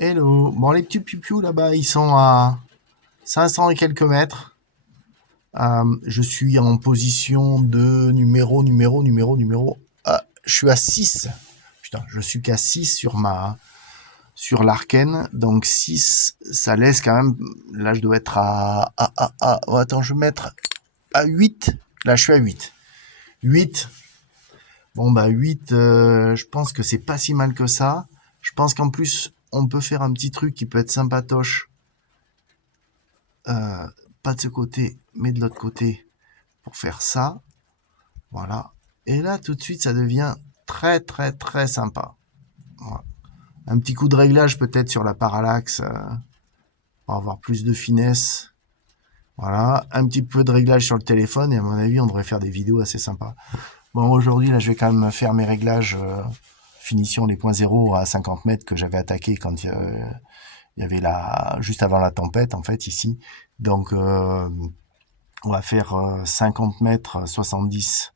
Hello. Bon, les petits pipious là-bas, ils sont à 500 et quelques mètres. Je suis en position de numéro. Ah, je suis à 6. Putain, je suis qu'à 6 sur l'Arken. Donc 6, ça laisse quand même. Là, je dois être oh, attends, je vais mettre à 8. Là, je suis à 8. 8. Bon, bah 8, je pense que c'est pas si mal que ça. Je pense qu'en plus, on peut faire un petit truc qui peut être sympatoche. Pas de ce côté, mais de l'autre côté pour faire ça. Voilà. Et là, tout de suite, ça devient très, très, très sympa. Voilà. Un petit coup de réglage peut-être sur la parallaxe pour avoir plus de finesse. Voilà. Un petit peu de réglage sur le téléphone et à mon avis, on devrait faire des vidéos assez sympas. Bon, aujourd'hui, là, je vais quand même faire mes réglages finition les points zéro à 50 mètres que j'avais attaqué quand il y avait juste avant la tempête, en fait, ici. Donc, on va faire 50 mètres, 70,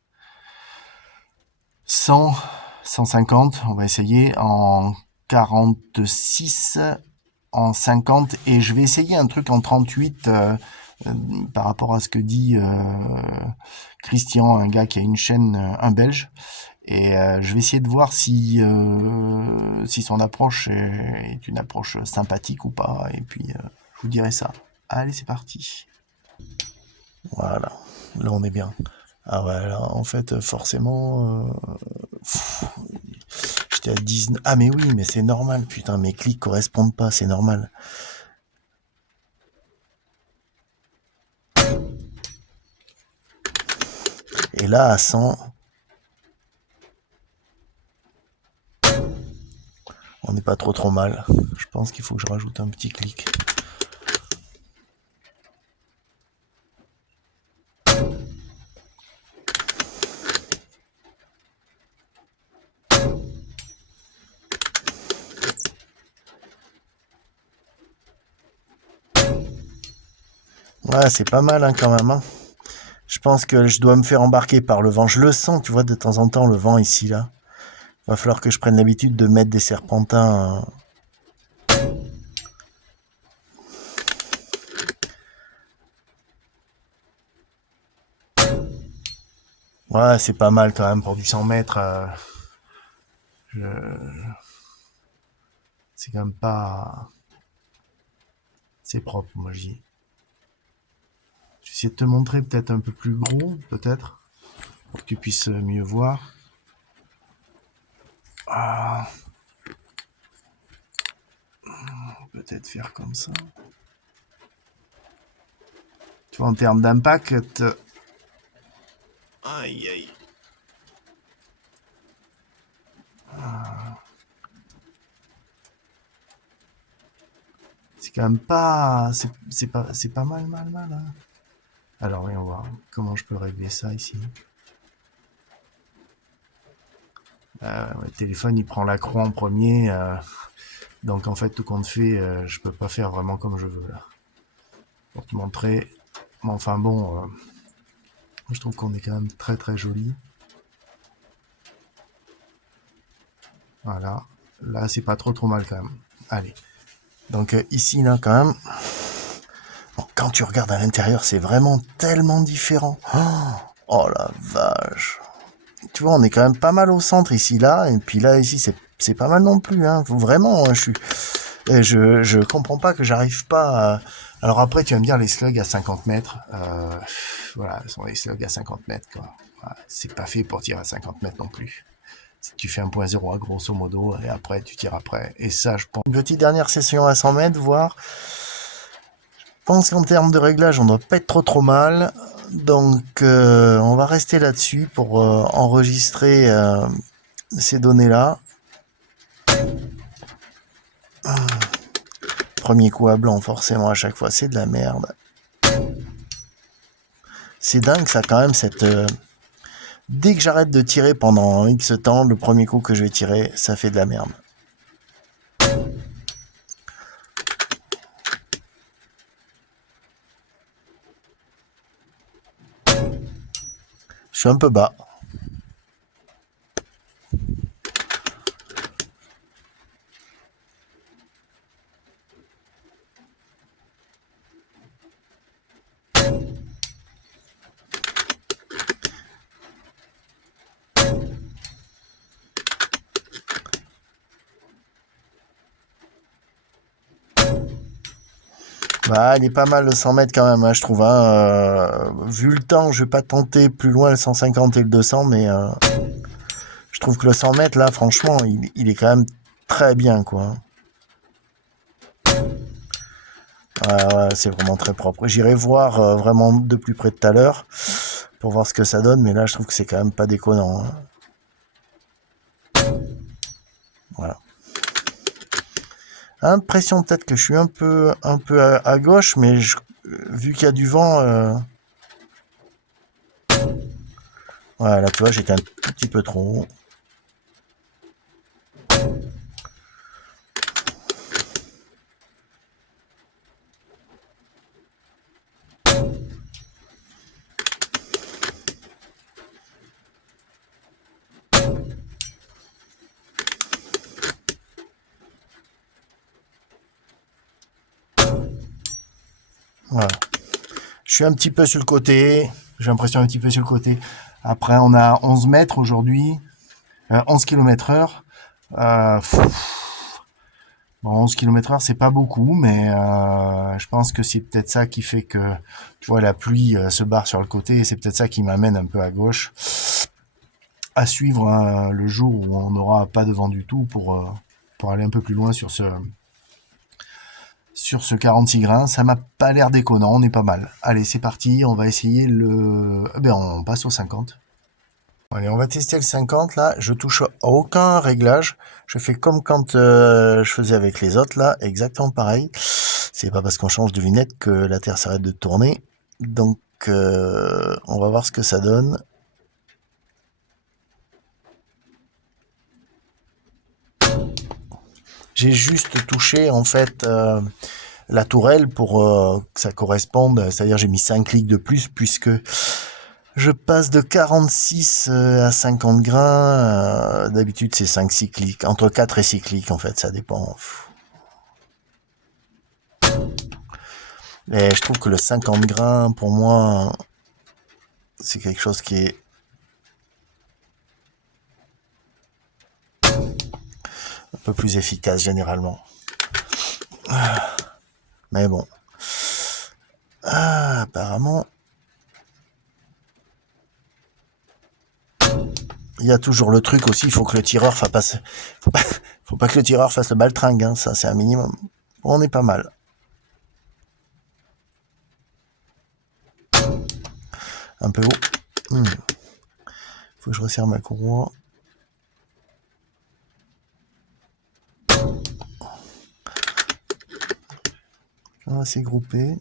100, 150. On va essayer en 46, en 50. Et je vais essayer un truc en 38 par rapport à ce que dit Christian, un gars qui a une chaîne, un Belge. Et je vais essayer de voir si son approche est une approche sympathique ou pas. Et puis, je vous dirai ça. Allez, c'est parti. Voilà, là on est bien. Ah ouais, là en fait, forcément, j'étais à 19. Ah mais oui, mais c'est normal, putain, mes clics correspondent pas, c'est normal. Et là, à 100, on n'est pas trop mal. Je pense qu'il faut que je rajoute un petit clic. Ouais, c'est pas mal hein, quand même. Hein. Je pense que je dois me faire embarquer par le vent. Je le sens, tu vois, de temps en temps, le vent ici, là. Va falloir que je prenne l'habitude de mettre des serpentins. Ouais, c'est pas mal quand même pour du 100 mètres. C'est quand même pas... C'est propre, moi je dis. Je vais essayer de te montrer peut-être un peu plus gros, peut-être, pour que tu puisses mieux voir. Ah, peut-être faire comme ça. Tu vois, en termes d'impact, aïe aïe. C'est quand même pas, c'est pas mal. Hein. Alors voyons voir comment je peux régler ça ici. Le téléphone il prend la croix en premier, donc en fait tout compte fait, je peux pas faire vraiment comme je veux là. Pour te montrer, mais enfin bon, je trouve qu'on est quand même très très joli. Voilà, là c'est pas trop mal quand même. Allez, donc ici là quand même, bon, quand tu regardes à l'intérieur c'est vraiment tellement différent. Oh la vache. Tu vois, on est quand même pas mal au centre ici là, et puis là ici c'est pas mal non plus. Hein. Vraiment, je comprends pas que j'arrive pas. Alors après, tu vas me dire les slugs à 50 mètres. Voilà, ce sont les slugs à 50 mètres. Quoi. Voilà, c'est pas fait pour tirer à 50 mètres non plus. Si tu fais un point zéro à grosso modo, et après tu tires après. Et ça, je pense. Une petite dernière session à 100 mètres, voir. Je pense qu'en termes de réglage, on doit pas être trop mal. Donc, on va rester là-dessus pour enregistrer ces données-là. Premier coup à blanc, forcément, à chaque fois, c'est de la merde. C'est dingue, ça, quand même, cette... Dès que j'arrête de tirer pendant X temps, le premier coup que je vais tirer, ça fait de la merde. Je suis un peu bas. Bah, il est pas mal le 100 mètres quand même, hein, je trouve. Hein. Vu le temps, je vais pas tenter plus loin le 150 et le 200, mais je trouve que le 100 mètres, là, franchement, il est quand même très bien, quoi. Ouais, c'est vraiment très propre. J'irai voir vraiment de plus près tout à l'heure pour voir ce que ça donne, mais là, je trouve que c'est quand même pas déconnant. Hein. Voilà. Impression peut-être que je suis un peu à gauche, mais vu qu'il y a du vent, voilà, tu vois, j'étais un tout petit peu trop haut. Voilà. Je suis un petit peu sur le côté. J'ai l'impression un petit peu sur le côté. Après, on a 11 mètres aujourd'hui. 11 km heure. Bon, 11 km heure, c'est pas beaucoup, mais je pense que c'est peut-être ça qui fait que, tu vois, la pluie se barre sur le côté, et c'est peut-être ça qui m'amène un peu à gauche, à suivre le jour où on n'aura pas de vent du tout pour aller un peu plus loin sur ce 46 grains. Ça m'a pas l'air déconnant, on est pas mal. Allez, c'est parti, on va essayer le... Eh ben, on passe au 50. Allez, on va tester le 50 là. Je touche à aucun réglage. Je fais comme quand je faisais avec les autres là, exactement pareil. C'est pas parce qu'on change de lunettes que la Terre s'arrête de tourner. Donc, on va voir ce que ça donne. J'ai juste touché en fait la tourelle pour que ça corresponde. C'est-à-dire j'ai mis 5 clics de plus puisque je passe de 46 à 50 grains. D'habitude, c'est 5-6 clics. Entre 4 et 6 clics, en fait, ça dépend. Et je trouve que le 50 grains, pour moi, c'est quelque chose qui est un peu plus efficace, généralement. Mais bon. Ah, apparemment, il y a toujours le truc aussi, il faut que le tireur fasse faut pas que le tireur fasse le baltringue, hein, ça c'est un minimum. On est pas mal. Un peu haut. Faut que je resserre ma courroie. Assez groupé.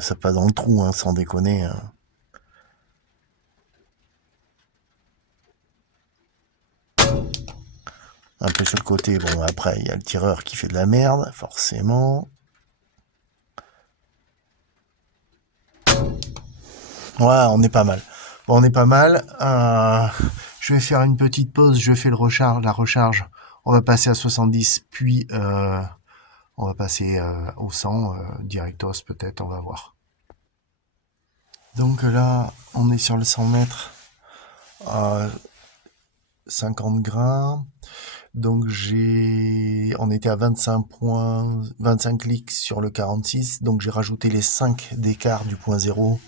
Ça passe dans le trou, hein, sans déconner. Hein. Un peu sur le côté. Bon, après, il y a le tireur qui fait de la merde, forcément. Ouais, on est pas mal. Bon, on est pas mal. Je vais faire une petite pause. Je fais la recharge. On va passer à 70, puis on va passer au 100, directos peut-être, on va voir. Donc là, on est sur le 100 mètres à 50 grains. Donc on était à 25 clics sur le 46. Donc j'ai rajouté les 5 d'écart du point 0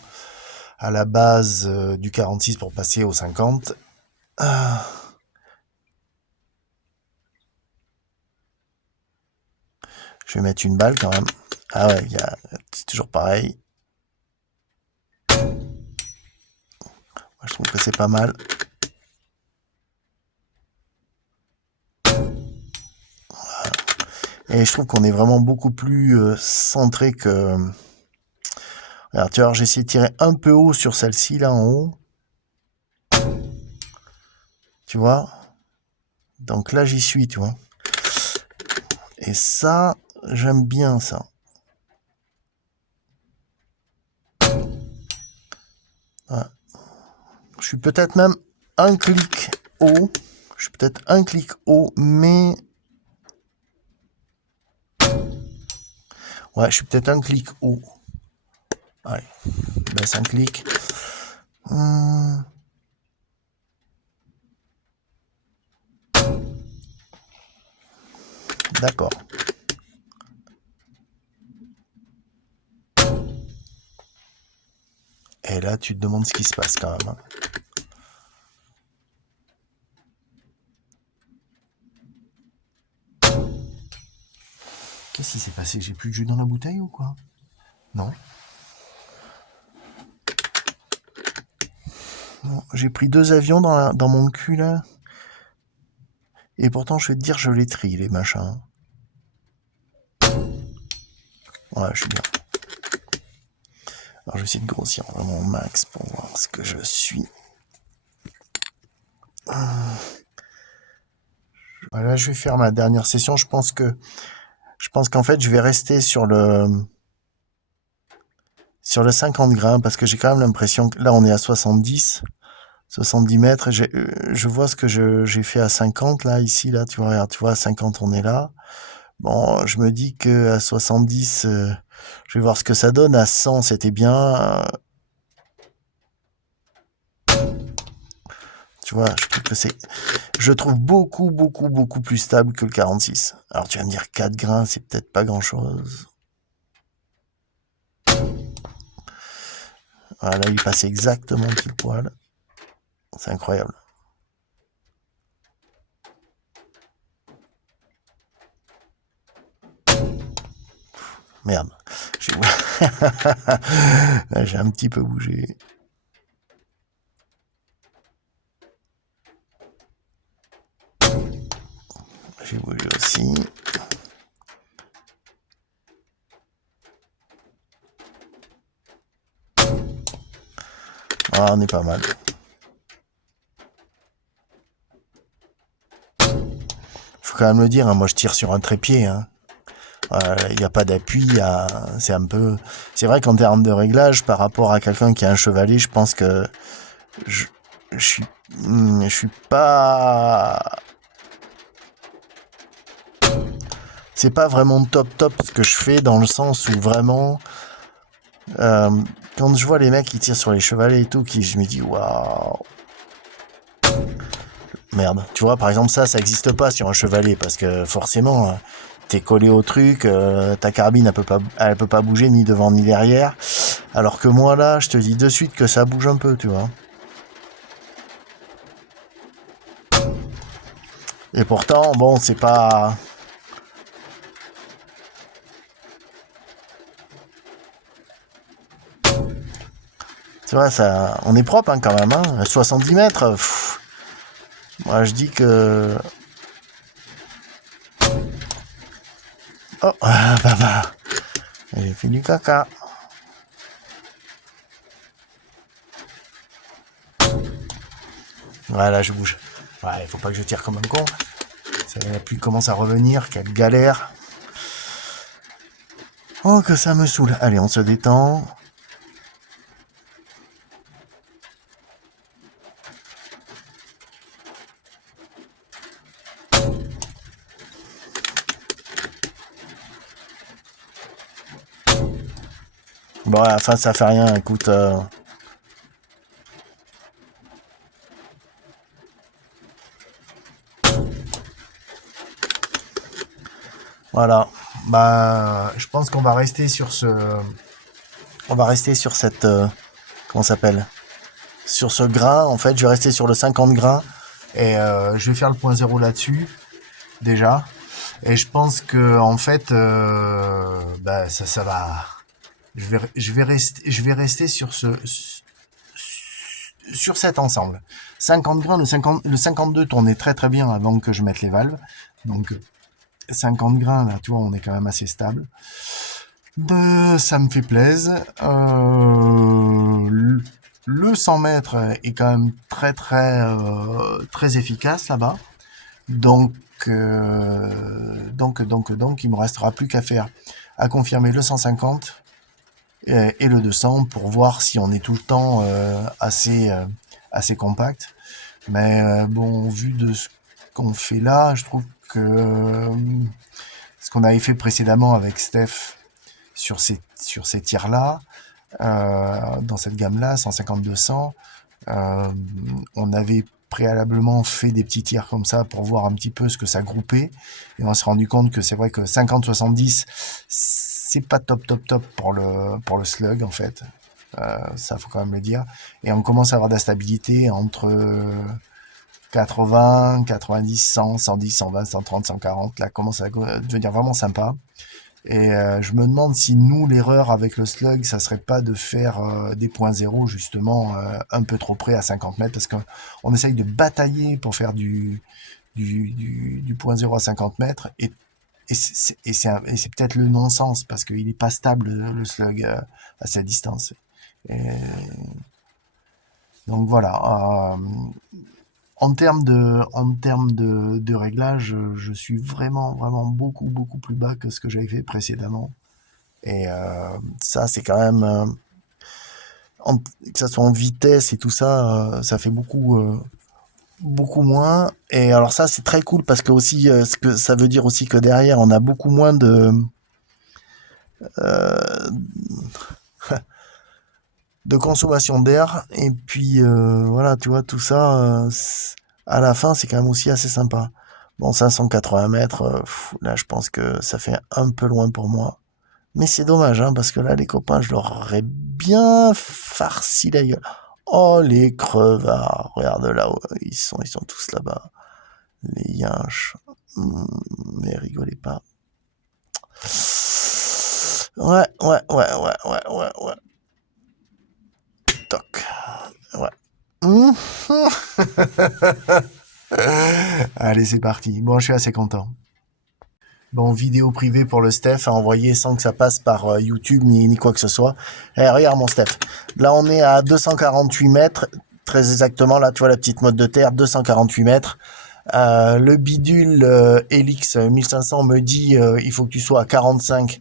à la base du 46 pour passer au 50. Je vais mettre une balle quand même. Ah ouais, c'est toujours pareil. Moi, je trouve que c'est pas mal. Et je trouve qu'on est vraiment beaucoup plus centré que... Alors, tu vois, j'ai essayé de tirer un peu haut sur celle-ci, là, en haut. Tu vois? Donc là, j'y suis, tu vois. Et ça, j'aime bien ça. Ouais. Je suis peut-être même un clic haut. Je suis peut-être un clic haut, mais... Ouais, je suis peut-être un clic haut. Allez, baisse un clic. D'accord. Et là, tu te demandes ce qui se passe quand même. Hein. Qu'est-ce qui s'est passé? J'ai plus de jus dans la bouteille ou quoi? Non. Non, j'ai pris 2 avions dans mon cul là. Et pourtant, je vais te dire, je les trie, les machins. Ouais, je suis bien. Alors, je vais essayer de grossir vraiment au max pour voir ce que je suis. Voilà, je vais faire ma dernière session. Je pense qu'en fait, je vais rester sur le 50 grains parce que j'ai quand même l'impression que là, on est à 70 mètres. Et je vois ce que j'ai fait à 50 là, ici, là, tu vois, regarde, tu vois, à 50, on est là. Bon, je me dis que à 70, je vais voir ce que ça donne. À 100, c'était bien. Tu vois, je trouve beaucoup, beaucoup, beaucoup plus stable que le 46. Alors tu vas me dire 4 grains, c'est peut-être pas grand-chose. Voilà, il passe exactement pile poil. C'est incroyable. Merde. J'ai un petit peu bougé. J'ai bougé aussi. Ah, on est pas mal. Faut quand même le dire, hein, moi je tire sur un trépied. Hein. Il n'y a pas d'appui, c'est vrai qu'en termes de réglage, par rapport à quelqu'un qui a un chevalet, je pense que je suis pas, c'est pas vraiment top ce que je fais dans le sens où vraiment, quand je vois les mecs qui tirent sur les chevalets et tout, je me dis waouh, merde. Tu vois, par exemple ça existe pas sur un chevalet parce que forcément, t'es collé au truc, ta carabine elle peut pas bouger ni devant ni derrière. Alors que moi là, je te dis de suite que ça bouge un peu, tu vois. Et pourtant, bon, c'est pas... Tu vois, ça, on est propre hein, quand même. Hein. 70 mètres, moi je dis que... Oh, bah. J'ai fait du caca. Voilà, je bouge. Ouais, faut pas que je tire comme un con. La pluie commence à revenir, quelle galère. Oh, que ça me saoule. Allez, on se détend. Bon, enfin, ça fait rien, écoute. Voilà. Bah, je pense qu'on va rester sur On va rester sur cette... comment ça s'appelle? Sur ce grain, en fait, je vais rester sur le 50 grains. Et je vais faire le point zéro là-dessus, déjà. Et je pense que, en fait, bah, ça va... Je vais rester sur sur cet ensemble. 50 grains, le 52 tournait très très bien avant que je mette les valves. Donc 50 grains, là, tu vois, on est quand même assez stable. Ça me fait plaisir. Le 100 mètres est quand même très très très efficace là-bas. Donc il me restera plus qu'à faire à confirmer le 150 et le 200 pour voir si on est tout le temps assez compact. Mais bon, vu de ce qu'on fait là, je trouve que ce qu'on avait fait précédemment avec Steph sur ces tirs-là, dans cette gamme-là, 150-200, on avait préalablement fait des petits tirs comme ça pour voir un petit peu ce que ça groupait, et on s'est rendu compte que c'est vrai que 50-70, c'est pas top pour le slug en fait. Ça faut quand même le dire. Et on commence à avoir de la stabilité entre 80, 90, 100, 110, 120, 130, 140. Là commence à devenir vraiment sympa. Et je me demande si nous, l'erreur avec le slug, ça serait pas de faire des points zéro justement un peu trop près à 50 mètres, parce qu'on essaye de batailler pour faire du point zéro à 50 mètres, et c'est peut-être le non-sens, parce qu'il est pas stable le slug à cette distance. Et donc voilà. En termes de réglage, je suis vraiment beaucoup plus bas que ce que j'avais fait précédemment. Et ça, c'est quand même, que ça soit en vitesse et tout ça, ça fait beaucoup moins. Et alors ça, c'est très cool, parce que aussi, ce que ça veut dire aussi que derrière, on a beaucoup moins euh, de consommation d'air. Et puis voilà, tu vois, tout ça, à la fin, c'est quand même aussi assez sympa. Bon, 580 mètres, là, je pense que ça fait un peu loin pour moi. Mais c'est dommage, hein, parce que là, les copains, je leur aurais bien farci la gueule. Oh, les crevards. Regarde là, ils sont tous là-bas. Les yinches. Mais rigolez pas. Ouais. Toc. Ouais. Mmh. Allez, c'est parti. Bon, je suis assez content. Bon, vidéo privée pour le Steph à envoyer sans que ça passe par YouTube ni quoi que ce soit. Eh, regarde mon Steph. Là, on est à 248 mètres. Très exactement, là, tu vois la petite motte de terre, 248 mètres. Le bidule Helix 1500 me dit il faut que tu sois à 45.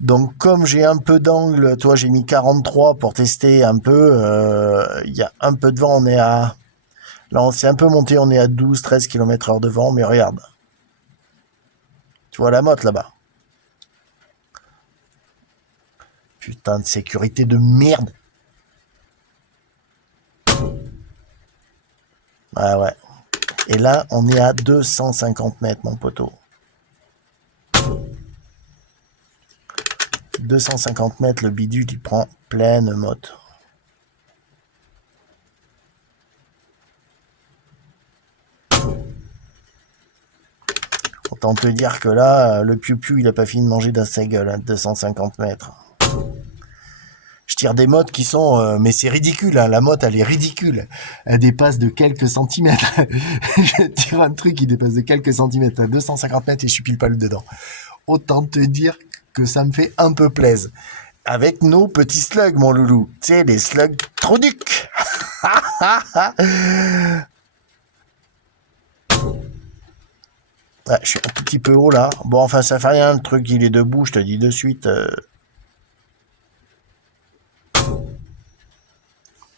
Donc, comme j'ai un peu d'angle, toi, j'ai mis 43 pour tester un peu. Il y a un peu de vent, on est à... Là, on s'est un peu monté, on est à 12-13 km/h de vent, mais regarde. Tu vois la motte là-bas. Putain de sécurité de merde. Ouais. Et là, on est à 250 mètres, mon poteau. 250 mètres, le bidule, il prend pleine motte. Autant te dire que là, le piou-piou, il a pas fini de manger dans sa gueule, 250 mètres. Je tire des mottes qui sont... mais c'est ridicule, hein, la motte, elle est ridicule. Elle dépasse de quelques centimètres. Je tire un truc qui dépasse de quelques centimètres à 250 mètres et je suis pile poil dedans. Autant te dire que ça me fait un peu plaisir. Avec nos petits slugs, mon loulou. Tu sais, les slugs trop ducs. Ouais, je suis un tout petit peu haut là. Bon, enfin, ça fait rien, le truc, il est debout, je te dis de suite.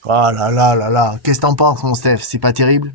Oh là là là là. Qu'est-ce que t'en penses, mon Steph? C'est pas terrible?